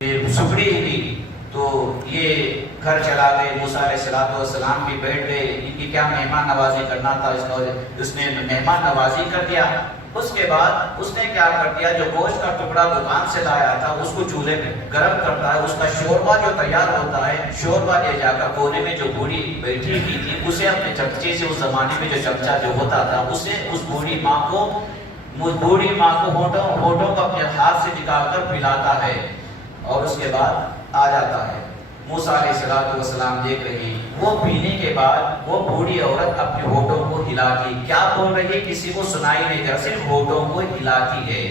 سکڑی ہلی تو یہ گھر چلا گئے، موسیٰ علیہ السلام بھی بیٹھ گئے، ان کی کیا مہمان نوازی کرنا تھا، اس نے مہمان نوازی کر دیا۔ اس کے بعد اس نے کیا کر دیا، جو گوشت کا ٹکڑا دکان سے لایا تھا اس کو چولہے پہ گرم کرتا ہے، اس کا شوربہ جو تیار ہوتا ہے، شوربہ لے جا کر کونے میں جو بوڑھی بیٹھی ہوئی تھی اسے اپنے چمچے سے، اس زمانے میں جو چمچہ جو ہوتا تھا اسے اس بوڑھی ماں کو ہونٹوں کو اپنے ہاتھ سے نکال کر پلاتا ہے، اور اس کے بعد آ جاتا ہے۔ موسیٰ علیہ السلام دیکھ رہی، وہ پینے کے بعد وہ بوڑھی عورت اپنے ہونٹوں کو ہلاتی، کیا بول رہی ہے کسی کو سنائی نہیں دے، صرف ہونٹوں کو ہلاتی ہے۔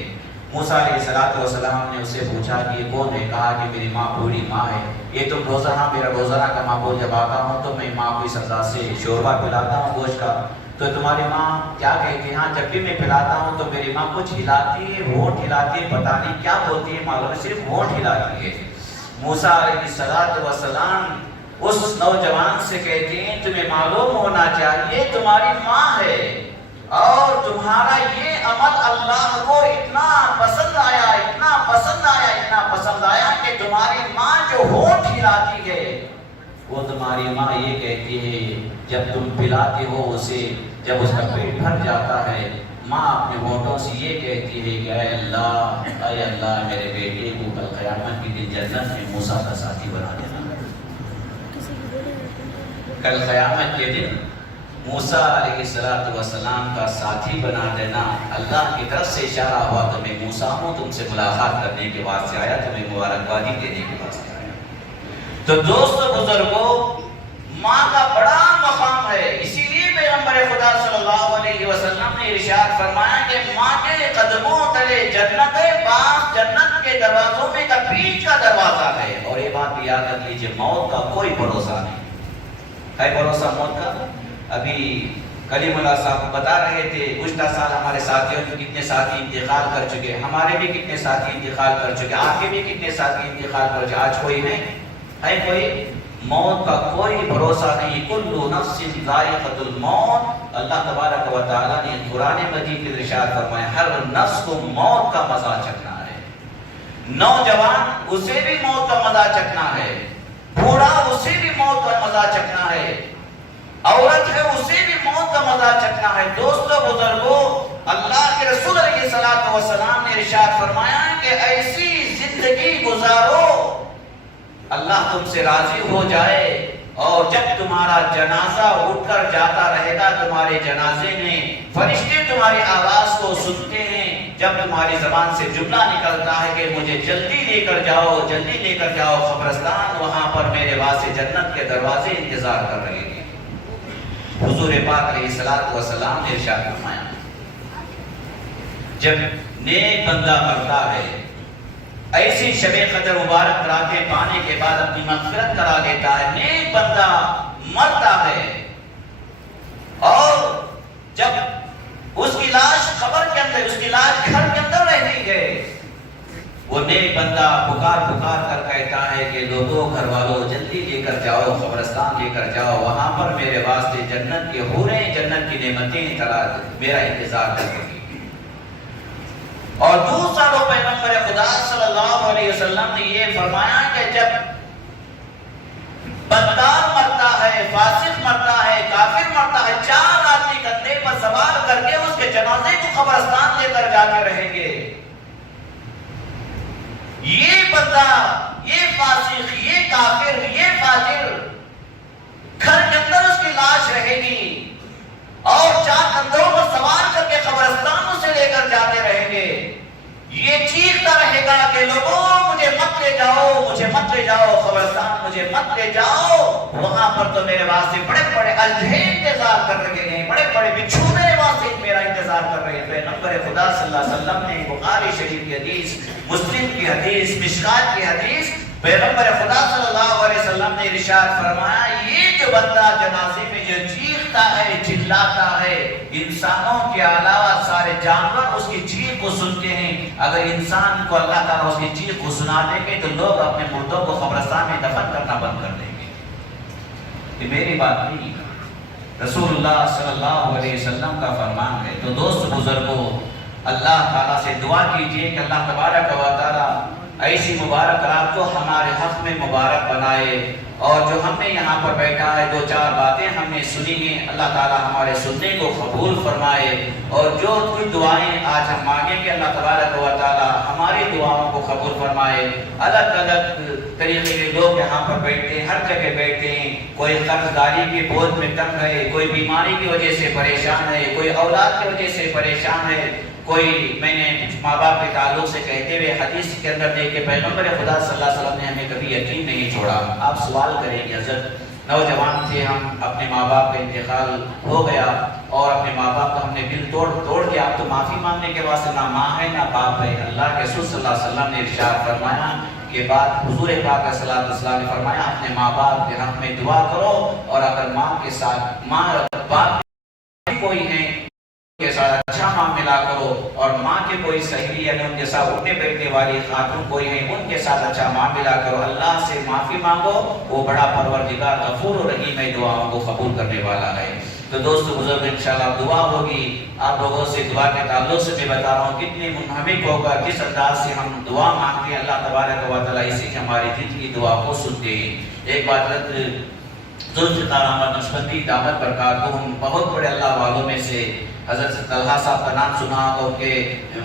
موسیٰ علیہ السلام نے اس سے پوچھا کہ یہ کون ہے؟ کہا کہ میری ماں بوڑھی ماں ہے، یہ تو روزانہ میرا روزانہ کا معمول، جب آتا ہوں تو میں ماں کو اس انداز سے شوربہ پلاتا ہوں گوشت کا، تو تمہاری ماں کیا کہتی ہے؟ ہاں جب بھی میں پلاتا ہوں تو میری ماں کچھ ہلاتی ہے، ہونٹ ہلاتی ہے، پتہ نہیں کیا بولتی ہے، معلوم ہے صرف ہونٹ ہلاتی ہے۔ موسیٰ علیہ السلام اس نوجوان سے کہتے ہیں تمہیں معلوم ہونا چاہیے تمہاری ماں ہے، اور تمہارا یہ عمل اللہ کو اتنا پسند آیا، اتنا پسند آیا، اتنا پسند آیا کہ تمہاری ماں جو ہونٹ ہلاتی ہے وہ تمہاری ماں یہ کہتی ہے جب تم پلاتے ہو اسے، جب اس کا پیٹ بھر جاتا ہے، ماں اپنے ہونٹوں سے یہ کہتی ہے کہ اے اللہ میرے بیٹے کو کل قیامت کے دن جنت میں موسیٰ کا ساتھی بنا دینا، کل قیامت کے دن موسیٰ علیہ السلام کا ساتھی بنا دینا۔ اللہ کی طرف سے اشارہ ہوا تو میں موسیٰ ہوں، تم سے ملاقات کرنے کے واسطے آیا، تمہیں مبارکبادی دینے کے واسطے آیا۔ تو دوستو بزرگوں، ماں کا بڑا مقام ہے، اسی لیے پیغمبر خدا صلی اللہ علیہ وسلم نے ارشاد فرمایا کہ ماں کے قدموں تلے جنت ہے، باپ جنت کے دروازوں میں کا بیچ کا دروازہ ہے۔ اور یہ بات بھی یاد رکھ لیجیے، موت کا کوئی بھروسہ نہیں ہے، بھروسہ موت کا؟ ابھی کلیم اللہ صاحب بتا رہے تھے گزشتہ سال ہمارے ساتھیوں کے کتنے ساتھی انتقال کر چکے، ہمارے بھی کتنے ساتھی انتقال کر چکے، آپ کے بھی کتنے ساتھی انتقال کر چکے، آج کوئی نہیں ہے، کوئی موت کا کوئی بھروسہ نہیں۔ کل نفس ذائقۃ الموت، اللہ تبارک و تعالیٰ نے قرآن مجید میں ارشاد فرمایا ہر نفس کو موت کا مزہ چکھنا ہے، نوجوان اسے بھی موت کا مزہ چکھنا ہے، بوڑھا اسے بھی موت کا مزہ چکھنا ہے، عورت ہے اسے بھی موت کا مزہ چکھنا ہے۔ دوستو بزرگوں، اللہ کے رسول علیہ السلام نے ارشاد فرمایا کہ ایسی زندگی گزارو اللہ تم سے راضی ہو جائے، اور جب تمہارا جنازہ اٹھ کر جاتا رہے گا تمہارے جنازے میں فرشتے تمہاری آواز کو سنتے ہیں، جب تمہاری زبان سے جملہ نکلتا ہے کہ مجھے جلدی لے کر جاؤ، جلدی لے کر جاؤ قبرستان، وہاں پر میرے واسطے جنت کے دروازے انتظار کر رہے ہیں۔ حضور پاک علیہ السلام نے ارشاد فرمایا جب نیک بندہ مرتا ہے، ایسی شب قدر مبارک راتیں پانے کے بعد اپنی مغفرت کرا لیتا ہے، نیک بندہ مرتا ہے، اور جب اس کی لاش قبر کے اندر، اس کی لاش گھر کے اندر رہتی ہے، وہ نیک بندہ پکار کر کہتا ہے کہ لوگوں گھر والوں جلدی لے کر جاؤ، قبرستان لے کر جاؤ، وہاں پر میرے واسطے جنت کے حوریں، جنت کی نعمتیں میرا انتظار کر رہی ہیں۔ اور دوسرا وہ پیغمبر خدا صلی اللہ علیہ وسلم نے یہ فرمایا کہ جب بدکار مرتا ہے، فاسق مرتا ہے، کافر مرتا ہے، چار آدمی کندھے پر سوار کر کے اس کے جنازے کو قبرستان لے کر جاتے رہیں گے، یہ بندہ، یہ فاسق، یہ کافر، یہ فاجر، گھر کے اندر اس کی لاش رہے گی، اور چار کندھوں پر سوار کر کے قبرستان اسے لے کر جاتے رہیں گے، یہ چیختا رہے گا کہ لوگوں مجھے مت لے جاؤ، مجھے مت لے جاؤ قبرستان، مجھے مت لے جاؤ، وہاں پر تو میرے واسطے بڑے بڑے اجدھے انتظار کر رہے ہیں، بڑے بڑے بچھو میرے واسطے میرا انتظار کر رہے ہیں۔ پیغمبر خدا صلی اللہ علیہ وسلم نے بخاری شریف کی حدیث، مسلم کی حدیث، مشکات کی حدیث، پیغمبر خدا صلی اللہ علیہ وسلم نے ارشاد فرمایا یہ جو بندہ جنازے میں جو چیختا ہے، چلاتا ہے، انسانوں کے علاوہ سارے جانور اس کی چیخ کو سنتے ہیں، اگر انسان کو اللہ تعالیٰ اس کی چیخ کو سنا دیں گے تو لوگ اپنے مردوں کو قبرستان میں دفن کرنا بند کر دیں گے۔ یہ میری بات نہیں، رسول اللہ صلی اللہ علیہ وسلم کا فرمان ہے۔ تو دوست بزرگوں، اللہ تعالیٰ سے دعا کیجئے کہ اللہ تبارک و تعالیٰ ایسی مبارک رات کو ہمارے حق میں مبارک بنائے، اور جو ہم نے یہاں پر بیٹھا ہے دو چار باتیں ہم نے سنی ہیں، اللہ تعالیٰ ہمارے سننے کو قبول فرمائے، اور جو کچھ دعائیں آج ہم مانگیں گے اللہ تبارک و تعالیٰ ہماری دعاؤں کو قبول فرمائے۔ الگ الگ طریقے کے لوگ یہاں پر بیٹھتے ہیں، ہر جگہ بیٹھتے ہیں، کوئی قرض داری کے بوجھ میں تنگ ہے، کوئی بیماری کی وجہ سے پریشان ہے، کوئی اولاد کی وجہ سے پریشان ہے، کوئی میں نے ماں باپ کے تعلق سے کہتے ہوئے حدیث کے اندر دیکھے پیغمبر خدا صلی اللہ علیہ وسلم نے ہمیں کبھی یتیم نہیں چھوڑا۔ آپ سوال کریں گے حضرت نوجوان تھے ہم، اپنے ماں باپ کا انتقال ہو گیا اور اپنے ماں باپ کا ہم نے دل توڑ کے آپ تو معافی مانگنے کے واسطے نہ ماں ہے نہ باپ ہے۔ اللہ کے رسول صلی اللہ علیہ وسلم نے ارشاد فرمایا کہ بات حضور پاک صلی اللہ علیہ وسلم نے فرمایا اپنے ماں باپ کے حق میں دعا کرو، اور اگر ماں کے ساتھ ماں باپ کوئی ہے کے ساتھ اچھا معاملہ کرو، اور ماں کے کوئی سہیلی یعنی ان کے ساتھ اٹھنے بیٹھنے والی خاتون کوئی ہے ان کے ساتھ اچھا معاملہ کرو، اللہ سے معافی مانگو، وہ بڑا پروردگار غفور و رحیم ہے، دعاؤں کو قبول کرنے والا ہے۔ تو دوستو بزرگ انشاءاللہ دعا ہوگی، آپ لوگوں سے دعا کے تعلق سے میں بتا رہا ہوں کتنی منہمک ہوگا، کس انداز سے ہم دعا مانگتے ہیں، اللہ تبارک و تعالیٰ اسی سے ہماری دل کی دعا کو سنتے ہیں۔ ایک بات ذوالفقار احمد نقشبندی دامت برکاتہم بہت بڑے اللہ والوں میں سے، حضرت طلحہ صاحب کا نام سنا اور ان کے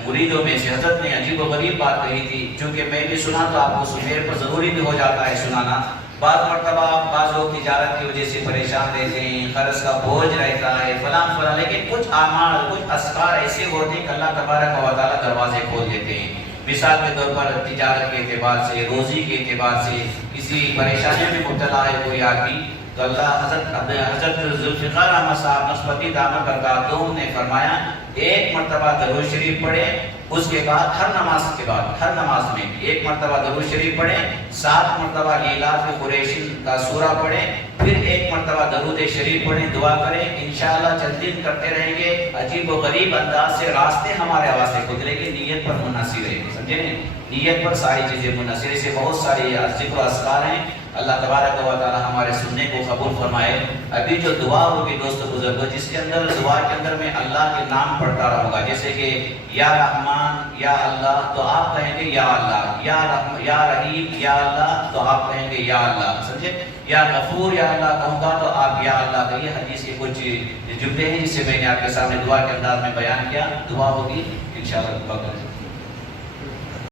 مریدوں میں سے، حضرت نے عجیب و غریب بات کہی تھی، چونکہ میں بھی سنا تو آپ کو میرے پر ضروری بھی ہو جاتا ہے سنانا۔ بعض مرتبہ بعض لوگ تجارت کی وجہ سے پریشان رہتے ہیں، قرض کا بوجھ رہتا ہے فلاں، لیکن کچھ اعمال کچھ اسکار ایسے ہوتے ہیں کہ اللہ تبارک و تعالیٰ دروازے کھول دیتے ہیں۔ مثال کے طور پر تجارت کے اعتبار سے، روزی کے اعتبار سے کسی پریشانی میں مبتلا ہے کوئی آدمی، تو اللہ حضرت ذوالفقار احمد صاحب نقشبندی دامت برکاتہم نے فرمایا ایک مرتبہ درود شریف پڑھے، اس کے بعد ہر نماز میں ایک مرتبہ درود شریف پڑھے، 7 مرتبہ ایلاف قریش کا سورہ پڑھے، پھر ایک مرتبہ درود شریف پڑھیں، دعا کریں، انشاءاللہ چند دن کرتے رہیں گے، عجیب و غریب انداز سے راستے ہمارے واسطے کھلیں گے، نیت پر منحصر ہے، سمجھے نا، نیت پر ساری چیزیں منحصر، سے بہت ساری ذکر و اذکار ہیں۔ اللہ تبارک و تعالی ہمارے سننے کو قبول فرمائے۔ ابھی جو دعا ہوگی دوستو بزرگوں، جس کے اندر دعا کے اندر میں اللہ کے نام پڑھتا رہوں گا، جیسے کہ یا رحمان یا اللہ تو آپ کہیں گے یا اللہ، یا رحیم یا اللہ تو آپ کہیں گے یا اللہ، سمجھے، یا غفور یا اللہ کہوں گا تو آپ یا اللہ کہیے۔ حدیث کے کچھ جملے ہیں جسے میں نے آپ کے سامنے دعا کے انداز میں بیان کیا، دعا ہوگی انشاءاللہ۔